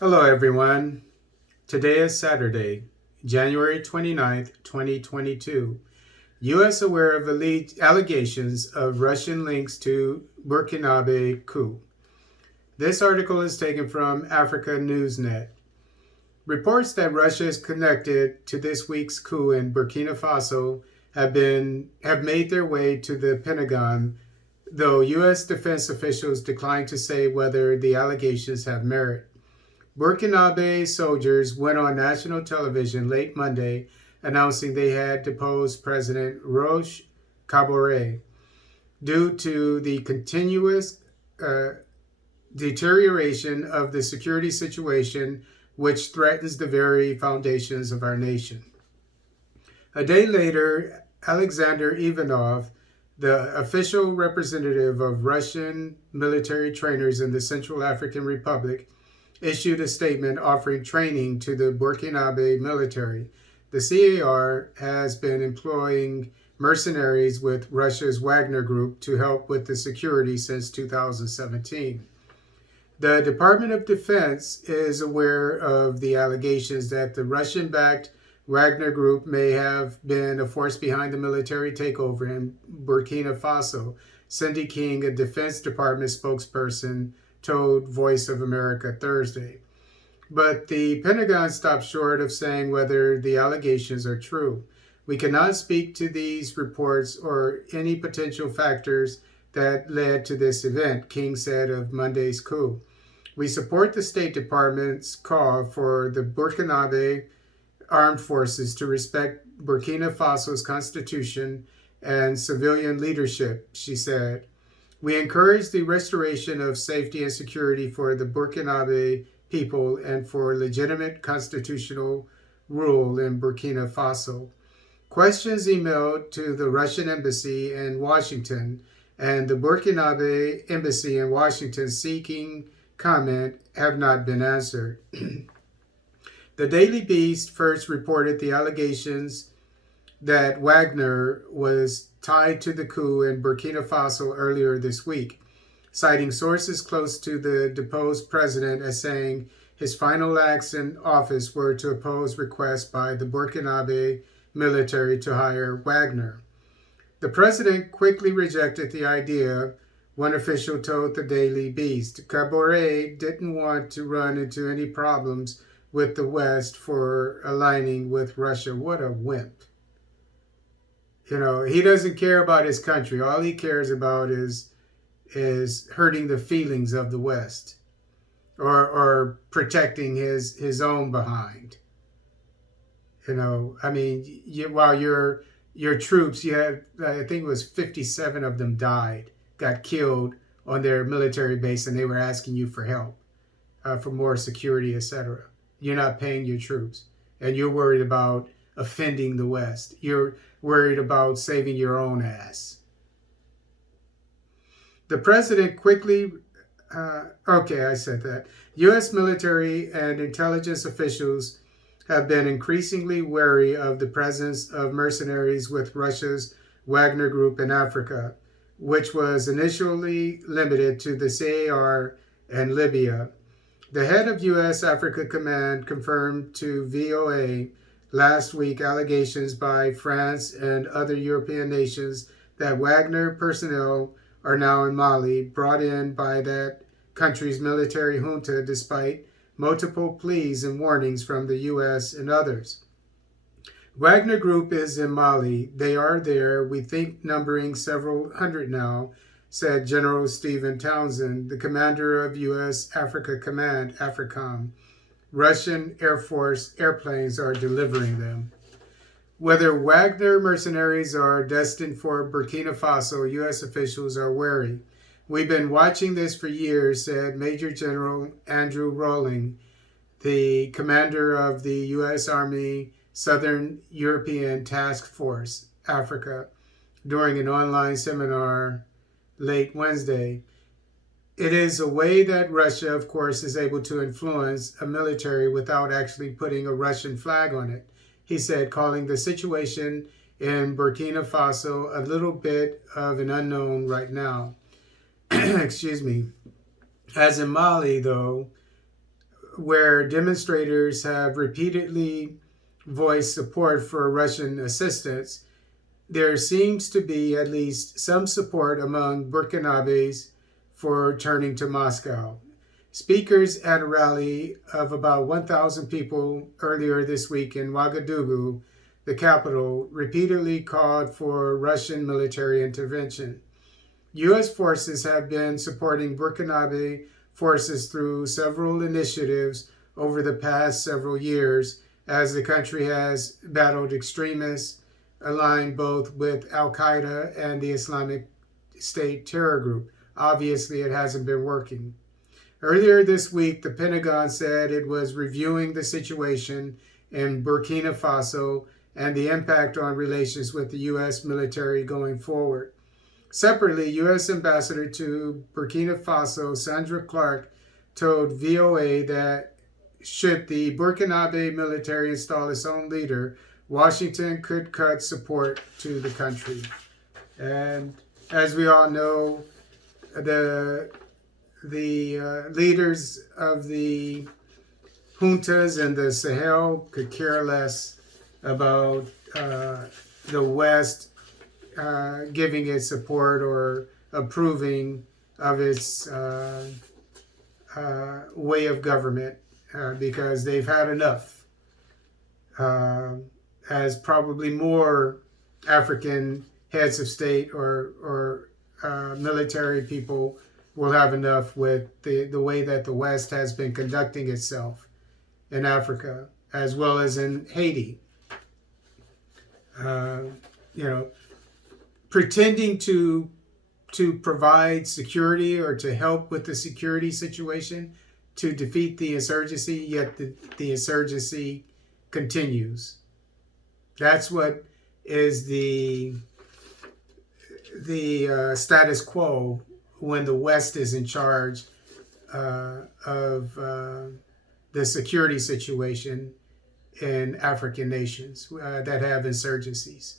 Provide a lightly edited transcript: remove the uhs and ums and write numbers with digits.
Hello, everyone. Today is Saturday, January 29th, 2022. U.S. aware of allegations of Russian links to Burkina Faso coup. This article is taken from Africa Newsnet. Reports that Russia is connected to this week's coup in Burkina Faso have made their way to the Pentagon, though U.S. defense officials declined to say whether the allegations have merit. Burkina soldiers went on national television late Monday announcing they had deposed President Roch Kabore due to the continuous deterioration of the security situation, which threatens the very foundations of our nation. A day later, Alexander Ivanov, the official representative of Russian military trainers in the Central African Republic, issued a statement offering training to the Burkina Faso military. The CAR has been employing mercenaries with Russia's Wagner Group to help with the security since 2017. The Department of Defense is aware of the allegations that the Russian-backed Wagner Group may have been a force behind the military takeover in Burkina Faso. Cindy King, a Defense Department spokesperson, told Voice of America Thursday. But the Pentagon stopped short of saying whether the allegations are true. We cannot speak to these reports or any potential factors that led to this event, King said of Monday's coup. We support the State Department's call for the Burkina Faso armed forces to respect Burkina Faso's constitution and civilian leadership, she said. We encourage the restoration of safety and security for the Burkina Faso people and for legitimate constitutional rule in Burkina Faso. Questions emailed to the Russian embassy in Washington and the Burkina Faso embassy in Washington seeking comment have not been answered. The Daily Beast first reported the allegations that Wagner was tied to the coup in Burkina Faso earlier this week, citing sources close to the deposed president as saying his final acts in office were to oppose requests by the Burkina Faso military to hire Wagner. The president quickly rejected the idea, one official told the Daily Beast. Kabore didn't want to run into any problems with the West for aligning with Russia. What a wimp. You know, he doesn't care about his country. All he cares about is hurting the feelings of the West or protecting his own behind. You know, I mean, while your troops, you had, I think it was 57 of them died, got killed on their military base, and they were asking you for help, for more security, etc. You're not paying your troops, and you're worried about offending the West. You're worried about saving your own ass. The president quickly, I said that. U.S. military and intelligence officials have been increasingly wary of the presence of mercenaries with Russia's Wagner Group in Africa, which was initially limited to the CAR and Libya. The head of U.S. Africa Command confirmed to VOA last week allegations by France and other European nations that Wagner personnel are now in Mali, brought in by that country's military junta despite multiple pleas and warnings from the U.S. and others. Wagner Group is in Mali. They are there, we think numbering several hundred now, said General Stephen Townsend, the commander of U.S. Africa Command, AFRICOM. Russian Air Force airplanes are delivering them. Whether Wagner mercenaries are destined for Burkina Faso, U.S. officials are wary. We've been watching this for years, said Major General Andrew Rawling, the commander of the U.S. Army Southern European Task Force, Africa, during an online seminar late Wednesday. It is a way that Russia, of course, is able to influence a military without actually putting a Russian flag on it, he said, calling the situation in Burkina Faso a little bit of an unknown right now. Excuse me. As in Mali, though, where demonstrators have repeatedly voiced support for Russian assistance, there seems to be at least some support among Burkinabes for turning to Moscow. Speakers at a rally of about 1,000 people earlier this week in Ouagadougou, the capital, repeatedly called for Russian military intervention. U.S. forces have been supporting Burkinabe forces through several initiatives over the past several years as the country has battled extremists aligned both with Al-Qaeda and the Islamic State terror group. Obviously, it hasn't been working. Earlier this week, the Pentagon said it was reviewing the situation in Burkina Faso and the impact on relations with the U.S. military going forward. Separately, U.S. Ambassador to Burkina Faso, Sandra Clark, told VOA that should the Burkinabe military install its own leader, Washington could cut support to the country. And as we all know, the leaders of the juntas in the Sahel could care less about the West giving its support or approving of its way of government because they've had enough. As probably more African heads of state or military people will have enough with the way that the West has been conducting itself in Africa as well as in Haiti. Pretending to provide security or to help with the security situation to defeat the insurgency, yet the insurgency continues. That's what is the status quo when the West is in charge of the security situation in African nations that have insurgencies.